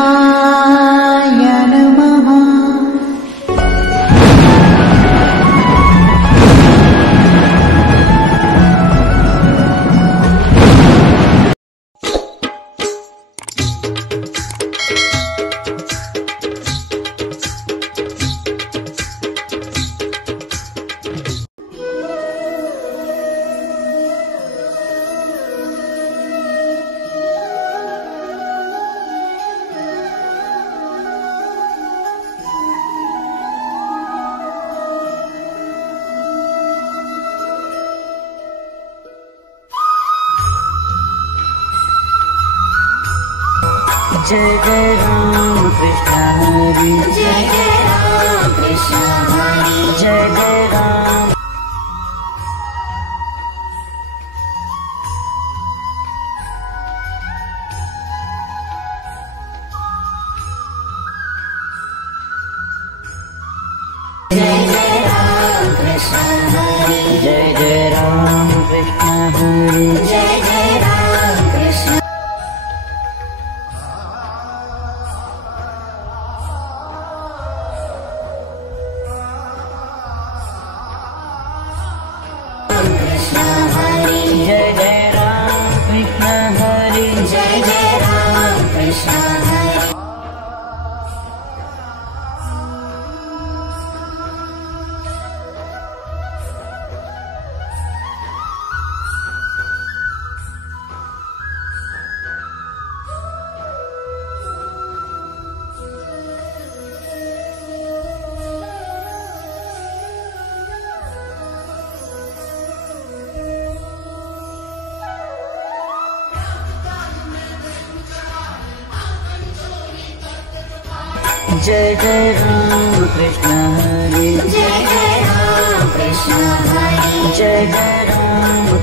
गणेशाय नमः। जय जय राम कृष्ण हरि जय जय राम कृष्ण हरि जय जय राम जय जय राम कृष्ण हरि जय जय राम कृष्ण हरि जय जय राम कृष्ण जय जय राम कृष्ण हरि जय जय राम कृष्ण हरि जय जय राम कृष्ण हरि जय जय राम कृष्ण हरि जय जय राम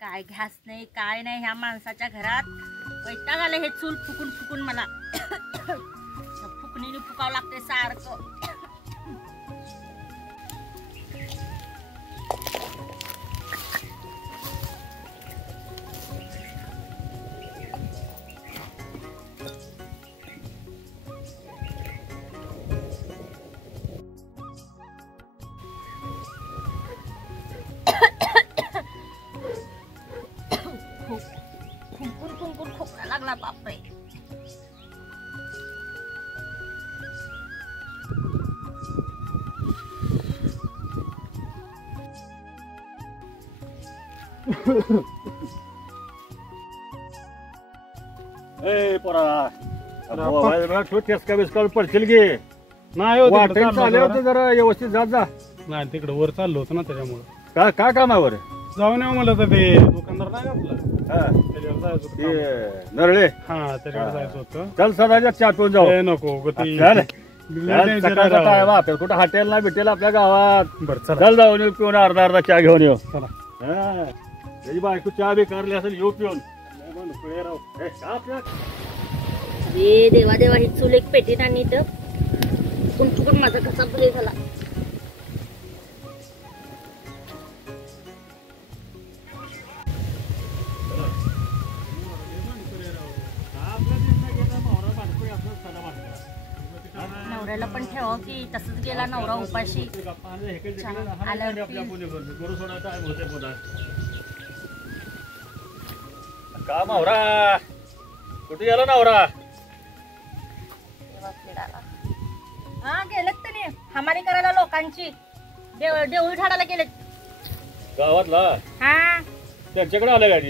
काय घ्यास नाही काय नाही ह्या माणसाच्या घरात वैताग आले हे चूल फुकून फुकून मला फुकणीने फुकावं लागते सारखं कुंकून खोकला लागला बापरे ए पोरा ठेसका बिस्का पडशील की नाही होते जरा व्यवस्थित जात जा नाही तिकडे वर चाललो होतो ना त्याच्यामुळे काय काम आहे वर जाऊन येऊ मला तर ते दुकानदार नाही आपलं त्याच्यावर जायचं होतं. नरळे हा त्याच्याकडे जायचं होतं चल सदाच्या चहा पिऊन जाऊ ए, नको ग ती कुठं हॉटेल नाही भेटेल आपल्या गावात बरं चला चल जाऊन येऊ पिऊन अर्धा चहा घेऊन येऊ चला त्याची बायको चहा बी करली असेल येऊ पिऊन अरे देवा देवा ही चूल एक पेटीत आणि इथं फुकून फुकून माझा कसा पुढे झाला नवऱ्याला पण ठेवा की तसंच गेला नवरा उपाशी का मावरा कुठे गेला नवरा हा गेलेत तरी हमारी करायला लोकांची देऊळ झाडाला गेलेत गावातला हा त्यांच्याकडे आलं काय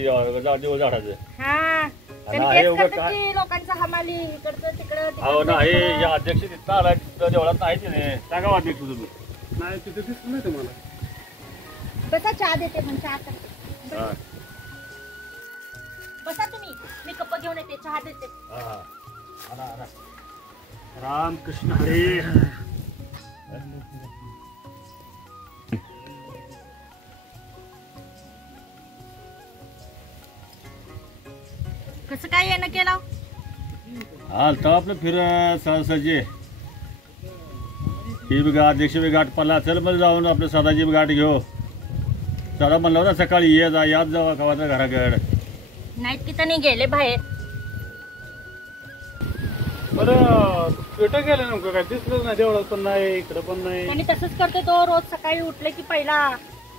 देऊळ झाडाचं हा लोकांचा हमाली इकडचं तिकडं हो नाही या अध्यक्ष तिथं आलाय देवळात नाही तिने सांगा अध्यक्ष तुम्ही नाही तिथे दिसलं नाही तुम्हाला बसा चहा देते पण चहा करते. हा. बसा तुम्ही, मी कप घेऊन येते, चहा देते. हा. आला. राम कृष्ण हरे. कसं काय येणं केलं? आलता आपलं फिर सहजे ही बी गाठ अध्यक्ष बी गाठ पडला चल मला जाऊन आपलं सदाची बी गाठ घेऊ. सदा म्हणलं होता सकाळी ये जा याद जावा गावाच्या घराकडे. नाहीत की नाही गेले बाहेर. बरं कुठं गेलं नेमकं काय दिसलंच नाही. देवळात पण नाही, इकडं पण नाही. त्यांनी तसंच करतो तो. रोज सकाळी उठले की पहिला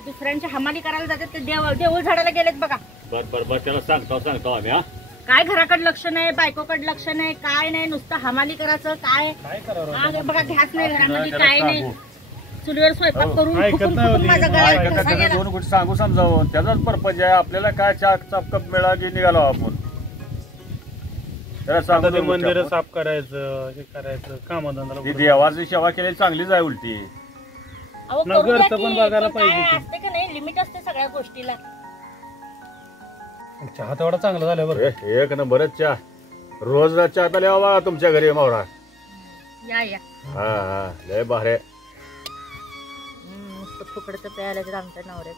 दुसऱ्यांची हमाली करायला जातात ते. देऊळ झाडाला गेलेत बघा. बर त्याला सांगतो आम्ही. हा काय घराकडे लक्ष नाही, बायकोकडे लक्ष नाही, काय नाही, नुसतं हमाली करायचं. काय काय करावं? हा, बघा घ्यास नाही घरामध्ये, त्याला काय नाही. सांगू. चुलीवर स्वयंपाक करून ऐकत फुकून नाही फुकून होती. माझा गळा ऐकत कसा त्याला गेला. दोन गोष्टी सांगू समजावून त्याचाच पर्पज आहे. आपल्याला काय चाप कप मिळा की निघालो आपण. त्याला आता सांगू ते नको मंदिर आपण. साफ करायचं, हे करायचं, कामधंदा ती देवाची सेवा केलेली चांगलीच आहे उलटी. अहो, न करू द्या घरचं की. पण बघायला पण काय पाहिजे की. असते का नाही, लिमिट असते सगळ्या गोष्टीला. चहा तेवढा चांगला झाला बरं. एक नंबरच चहा. रोज चहा प्यायला बाबा तुमच्या घरी मावरा. या हा लय भारे. फुकडचं प्यायला तर आमच्या नवऱ्यात.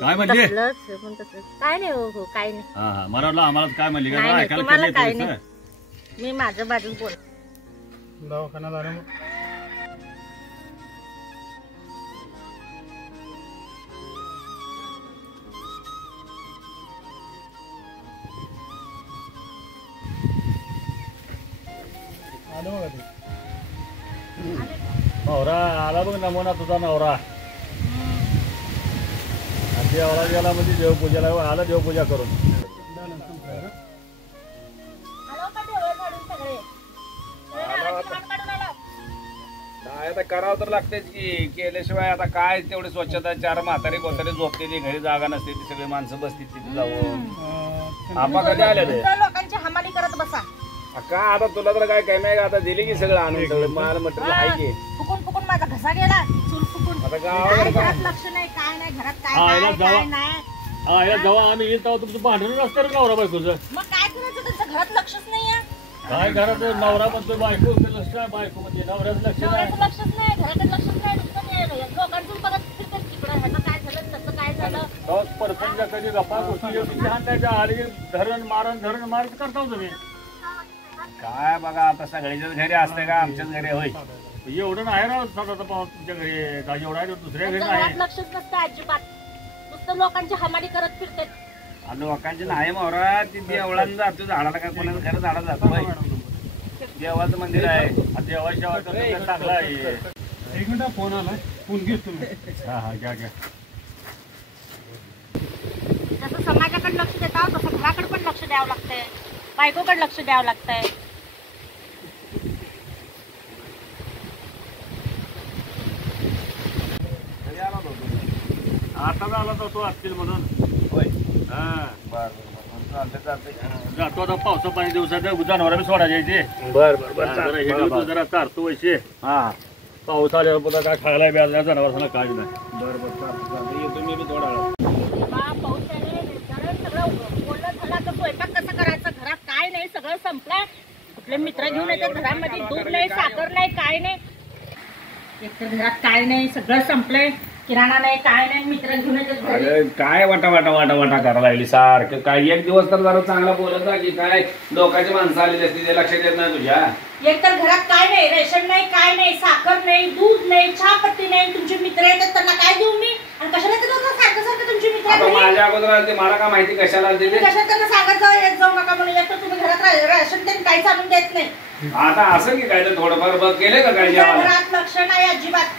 काय म्हणले? पण तसलंच. काय नाही हो काय नाही. हा मला वाटलं आम्हाला काय म्हणली नाही, काय नाही, ऐकायला तुम्हाला कमी काय येतं नाही. असं. मी माझं बाजून बोल. दवाखाना झाला मग. आलं बघा ते. नवरा आला बघ नमुना तुझा नवरा. देवळा गेला म्हणजे देवपूजेला आला देवपूजा करून. आलो का देवळं काढून सगळे? सगळे नारळाची वाट काढून आलो. काय आता करावं तर लागतेच की. केल्याशिवाय आता काय तेवढी स्वच्छता. चार म्हातारी कोतारी झोपते, घरी जागा नसते, ती सगळी माणसं बसतील तिथे जाऊन. आपा कधी आले ते नुसतं लोकांची हमाली करत बसा. का आता तुला तर काय नाही आता दिली की सगळं आणून सगळं माल मटेरियल आहे की. फुकून माझा घसा गेला. चूल फुकून. आता काय गावाकडे घरात लक्ष नाही, काय नाही घरात, हा, काय याला काय जावा. काय नाही. हा जेव्हा आम्ही येईल तेव्हा तुमचं भांडण असतं रे नवरा बायकोचं. मग काय करायचं, त्यांचं घरात लक्षच नाहीये. काय घरात नवरा म्हणतो बायको लक्ष आहे, बायको म्हणजे नवऱ्याचं लक्ष नाही. नवऱ्याचं लक्षच नाही, घराकडे लक्षच नाही. नुसतं ते लोकांचं बघत फिरतात तिकडं. ह्याचं काय झालं, त्याचं काय झालं. परपंच कधी गप्पा गोष्टी छान त्याच्या आली धरण मारण करता तुम्ही. काय बघा आता सगळ्याच्याच घरी असते का, आमच्याच घरी होय. एवढं नाही राहत स्वतःचा पाऊस तुमच्या घरी. एवढा आहे दुसऱ्या घरी त्यांच्या घरात नाही. लक्षच नसतं अजिबात. नुसतं लोकांची हमाली करत फिरतात. आणि लोकांची नाही मोहरा. ती देवळानं जातो झाडाला, काय कोणाचं खरं झाडाला जातो होय. देवाचं मंदिर आहे. देवाच्या वाटत चांगला आहे. एक मिनिट फोन आलाय. फोन घेतो तुम्ही. हा घ्या. जसं समाजाकडे लक्ष देता तसं घराकडे पण लक्ष द्यावं लागतंय. बायकोकडे लक्ष द्यावं लागतंय. आता झाला तर तो असतील म्हणून. होय. हा बरं जातो आता पावसा पाणी दिवसात जनावर मी सोडायचे इथे. बरं जरा चारतो वैसे. हा पाऊस आल्यावर पुन्हा काय खायला ब्याज जनावरांना काय नाही. बरं चालतं. येतो मी बी थोडा वेळ. तेव्हा पाऊस आले, घरात सगळं बोलणं झालं तर स्वयंपाक कसं करायचं. घरात काय नाही, सगळं संपलंय. कुठले मित्र घेऊन येतात घरामध्ये. दूध नाही, साखर नाही, काय नाही. एकतर घरात काय नाही, सगळं संपलंय. किराणा नाही, काय नाही. मित्र घेऊन येतात घरी. अरे काय वाटा करायला लागली सारखं. काय एक दिवस तर जरा चांगला बोलत जा की. काय लोकांची माणसं आलेली असते ते लक्षात येत नाही तुझ्या. एकतर घरात काय नाही, रेशन नाही, काय नाही, साखर नाही, दूध नाही, चहापत्ती नाही. तुमचे मित्र येतात त्यांना काय देऊ मी? आणि कशाला येतात सारखं तुमचे मित्र आता घरी? माझ्या अगोदर आलते, मला काय माहिती कशाला आलते तुम्ही ते. कशाला त्यांना सांगत येत जाऊ नका म्हणून. एकतर तुम्ही घरात रेशन त्यांनी काहीच आणून देत नाही. आता असं की काय तर थोडंफार बघ केले का काय तुमच्या जेवायला. घरात लक्ष नाही अजिबात.